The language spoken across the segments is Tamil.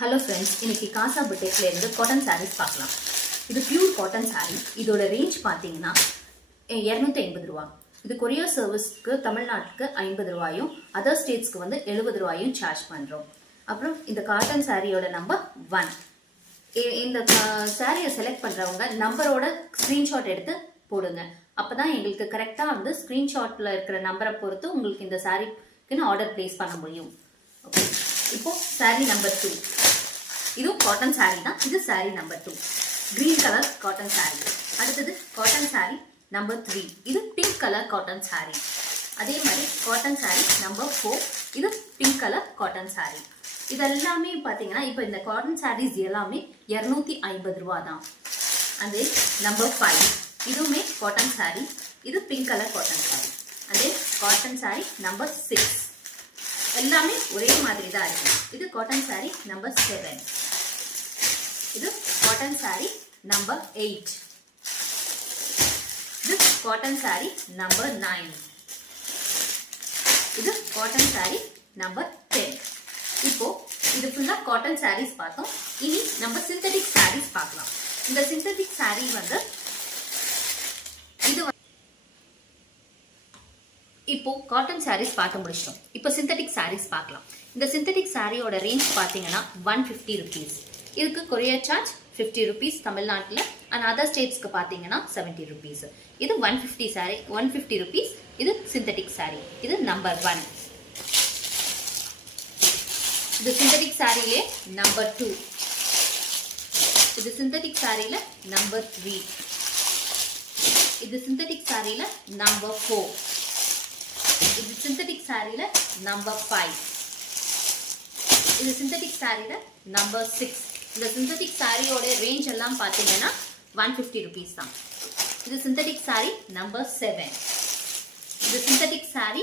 ஹலோ ஃப்ரெண்ட்ஸ், இன்னைக்கு காசா புட்டேக்லேருந்து காட்டன் சாரீஸ் பார்க்கலாம். இது பியூர் காட்டன் சாரீ. இதோட ரேஞ்ச் பார்த்தீங்கன்னா 250 ரூபா. இது கொரியர் சர்வீஸ்க்கு தமிழ்நாட்டுக்கு 50 ரூபாயும், அதர் ஸ்டேட்ஸ்க்கு 70 ரூபாயும் சார்ஜ் பண்ணுறோம். அப்புறம் இந்த காட்டன் சாரியோட நம்பர் 1. இந்த சாரியை செலக்ட் பண்ணுறவங்க நம்பரோட ஸ்க்ரீன்ஷாட் எடுத்து போடுங்க. அப்போ தான் எங்களுக்கு கரெக்டாக ஸ்க்ரீன்ஷாட்டில் இருக்கிற நம்பரை பொறுத்து உங்களுக்கு இந்த சாரீக்குன்னு ஆர்டர் பிளேஸ் பண்ண முடியும். ஓகே, இப்போ சாரீ நம்பர் 2. இது காட்டன் சாரீ தான். இது sari number 2, green colour cotton sari. அடுத்தது காட்டன் சாரீ நம்பர் 3. இது பிங்க் கலர் காட்டன் சாரீ. அதே மாதிரி காட்டன் சாரீ நம்பர் 4. இது பிங்க் கலர் காட்டன் சாரீ. இதெல்லாமே பார்த்தீங்கன்னா இப்போ இந்த காட்டன் சாரீஸ் எல்லாமே 250 ரூபா தான். அதே நம்பர் 5. இதுவுமே காட்டன் சாரீ. இது பிங்க் கலர் காட்டன் சாரீ. அதே காட்டன் சாரீ நம்பர் 6. எல்லாமே ஒரே மாதிரி தான் இருக்கு. இது காட்டன் சாரீ நம்பர் 7. இது காட்டன் சாரீ நம்பர் 8. இது காட்டன் சாரீ நம்பர் 9. இது காட்டன் சாரீ நம்பர் 10. இப்போ இது ஃபுல்லா காட்டன் சாரீஸ் பார்த்தோம். இனி நம்ம சிந்தட்டிக் சாரீஸ் பார்க்கலாம். இந்த சிந்தட்டிக் சாரீ இது இப்போ காட்டன் சாரீஸ் பார்த்து முடிச்சிட்டோம். இப்போ சிந்தட்டிக் சாரீஸ் பார்க்கலாம். இந்த சிந்தட்டிக் சாரியோட ரேஞ்ச் பார்த்தீங்கன்னா 150 ருபீஸ். இதுக்கு கொரியர் சார்ஜ் 50 ருபீஸ் தமிழ்நாட்டில், அண்ட் அதர் ஸ்டேட்ஸ்க்கு பார்த்தீங்கன்னா 70 ருபீஸ். இது 150 சாரீ, 150 ருபீஸ். இது சிந்தட்டிக் சாரீ. இது நம்பர் 1. இது சிந்தட்டிக் சாரியிலே நம்பர் 2. இது சிந்தட்டிக் சாரியில நம்பர் 3. இது சிந்தட்டிக் சாரியில நம்பர் 4. இது சிந்தட்டிக் சாரியில நம்பர் 5. இது சிந்தட்டிக் சாரியில நம்பர் 6. இந்த சிந்தட்டிக் சாரியோட ரேஞ்ச் எல்லாம் பார்த்தீங்கன்னா 150 ருபீஸ் தான். இது சிந்தட்டிக் சாரி நம்பர் 7. இது சிந்தட்டிக் சாரி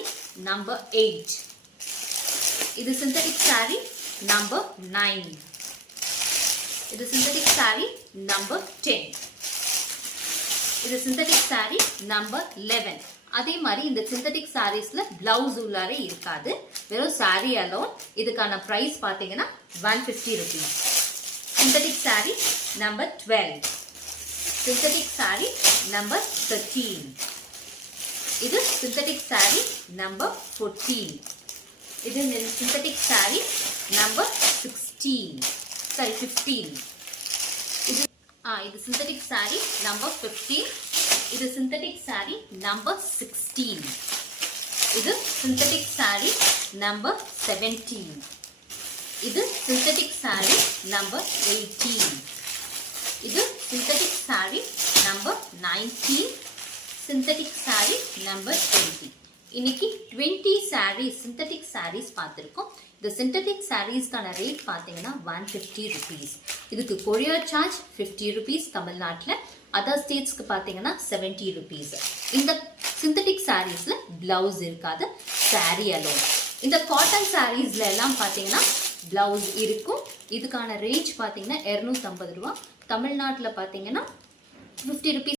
நம்பர் 8. இது சிந்தட்டிக் சாரி நம்பர் 9. இது சிந்தட்டிக் சாரி நம்பர் 10. இது சிந்தட்டிக் சாரி நம்பர் 11. அதே மாதிரி இந்த சிந்தட்டிக் சாரீஸ்ல பிளவுஸ் உள்ளாரே இருக்காது, வெறும் சாரி அலோன். இதுக்கான பிரைஸ் பார்த்தீங்கன்னா 150 rupees. Synthetic sorry number 12. Synthetic sorry number 13. இது சிந்தட்டிக் சாரி நம்பர் 14. இது சிந்தட்டிக் சாரி நம்பர் 15. இது சிந்தட்டிக் சாரி நம்பர் 15. இது சிந்தட்டிக் சாரி நம்பர் 16. இது சிந்தட்டிக் சாரி நம்பர் 17. இது சிந்தட்டிக் சாரி நம்பர் 18. இது synthetic sorry number 19. Synthetic sorry number 20. இன்னைக்கு 20 சாரீஸ் சிந்தட்டிக் சாரீஸ் பார்த்துருக்கோம். இந்த சிந்தட்டிக் சாரீஸ்க்கான ரேட் பார்த்தீங்கன்னா 150 ருபீஸ். இதுக்கு கொரியர் சார்ஜ் 50 ருபீஸ் தமிழ்நாட்டில், அதர் ஸ்டேட்ஸ்க்கு பார்த்தீங்கன்னா 70 ருபீஸ். இந்த சிந்தட்டிக் சாரீஸில் பிளவுஸ் இருக்காது, சாரி அலோன். இந்த காட்டன் சாரீஸ்ல எல்லாம் பார்த்தீங்கன்னா பிளவுஸ் இருக்கும். இதுக்கான ரேஞ்ச் பார்த்தீங்கன்னா 250 ரூபா. தமிழ்நாட்டில் பார்த்தீங்கன்னா 50 ருபீஸ்.